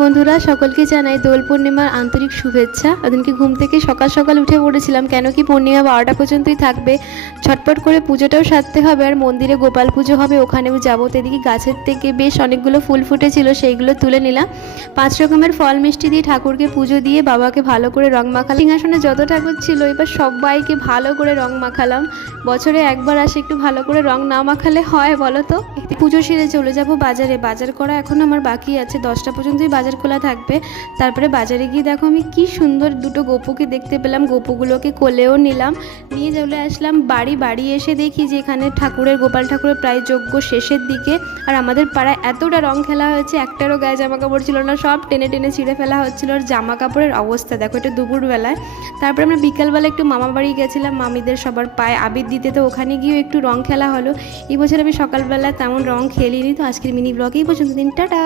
বন্ধুরা সকলকে জানাই দোল পূর্ণিমার আন্তরিক শুভেচ্ছা। ওদিনকে ঘুম থেকে সকাল সকাল উঠে পড়েছিলাম, কেন কি পূর্ণিমা 12টা পর্যন্তই থাকবে। ছটপট করে পুজোটাও সারতে হবে, আর মন্দিরে গোপাল পুজো হবে, ওখানেও যাবো। তো এদিকে গাছের থেকে বেশ অনেকগুলো ফুল ফুটেছিল, সেইগুলো তুলে নিলাম। 5 রকমের ফল মিষ্টি দিয়ে ঠাকুরকে পুজো দিয়ে বাবাকে ভালো করে রং মাখালাম। সিংহাসনে যত ঠাকুর ছিল এবার সবাইকে ভালো করে রং মাখালাম। বছরে একবার আসে, একটু ভালো করে রং না মাখালে হয় বলো তো। পুজো সেরে চলে যাব বাজারে। বাজার করা এখন আমার বাকি আছে, 10টা পর্যন্তই বাজার খোলা থাকবে। তারপরে বাজারে গিয়ে দেখো আমি কি সুন্দর দুটো গোপুকে দেখতে পেলাম, গোপুগুলোকে কোলেও নিলাম, নিয়ে চলে আসলাম বাড়ি এসে দেখি যে এখানে গোপাল ঠাকুরের প্রায় যজ্ঞ শেষের দিকে। আর আমাদের পাড়ায় এতটা রং খেলা হয়েছে, একটারও গায়ে জামা কাপড় ছিল না, সব টেনে টেনে ছিঁড়ে ফেলা হচ্ছিল। আর জামা কাপড়ের অবস্থা দেখো, এটা দুপুরবেলায়। তারপরে আমরা বিকালবেলা একটু মামা বাড়ি গেছিলাম মামিদের সবার পায়ে আবির দিতে, তো ওখানে গিয়েও একটু রং খেলা হলো। এই বছর আমি সকালবেলা তেমন রং খেলিনি। তো আজকের মিনি ব্লগ এই পর্যন্ত, দিন টাটা।